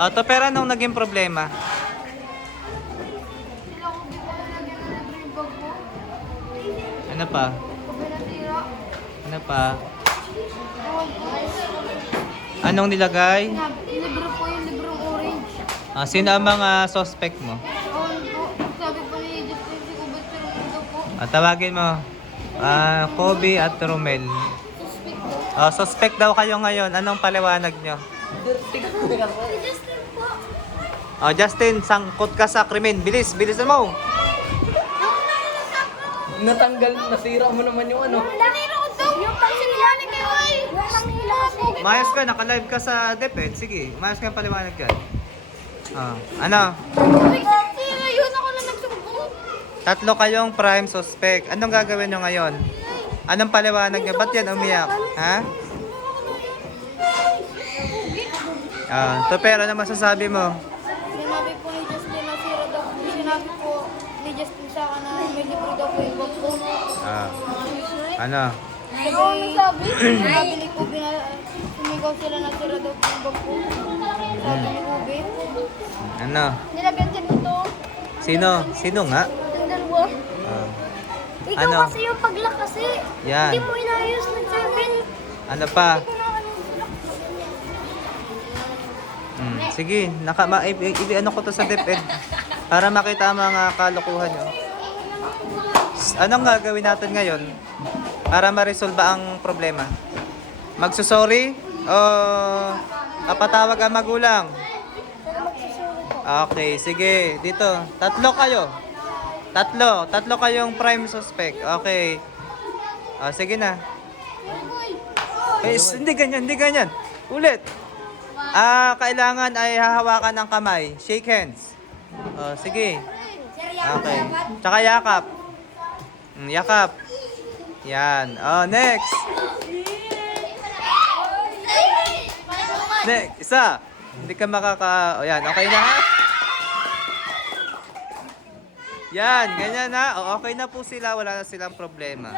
To pero anong naging problema? Sila ko di ko nalagyan ng libre yung bag ko. Ano pa? Sabi natira. Ano pa? Ewan ko. Anong nilagay? Libre po yung libreng orange. Sino ang mga suspect mo? Ewan po. Sabi po ni Justin si Kubet pero daw po. Tawagin mo. Kobe at Romel. Suspect po. Suspect daw kayo ngayon. Anong paliwanag nyo? Si Justin po. Justin, sangkot ka sa krimen. Bilis, bilisan mo. Natanggal, nasira mo naman yung ano. Nakira ko daw. Yung pagsinilani kayo ay. Nakira ko. Mayos ka, naka-live ka sa DepEd. Sige, mayos ka paliwanag ka. Ano? Uy, sino yun? Ako na nagsumbong. 3 kayong prime suspect. Anong gagawin nyo ngayon? Anong paliwanag nyo? Ba't yan umiyak? Ha? Pero ano masasabi mo? Sinabi po ni Justin na sira daw. Sinabi po ni Justin sa akin na may libre daw po yung bag ko. Ano? Sabi ni Kubi na sumigaw sila na sira daw po yung bag ko. Sabi ni Kubi. Ano? Nilagyan din ito. Sino? Sino nga? Yung dalawa. Ikaw Ano? kasi yung pagla kasi. Yan. Hindi mo inayos ng 7. Ano pa? Sige, ano ko to sa DepEd para makita ang mga kalokohan nyo. Anong gagawin natin ngayon para ma-resolve ang problema? Magsusorry o papatawag ang magulang? Okay, sige. Dito, 3 kayo. 3 kayong prime suspect. Okay. Sige na. Hindi ganyan. Ulit. Kailangan ay hahawakan ng kamay. Shake hands. Sige. Okay. Tsaka yakap. Yakap. Yan. Next. Next. Isa. Hindi ka yan. Okay na ha? Yan. Ganyan ha. Okay na po sila. Wala na silang problema.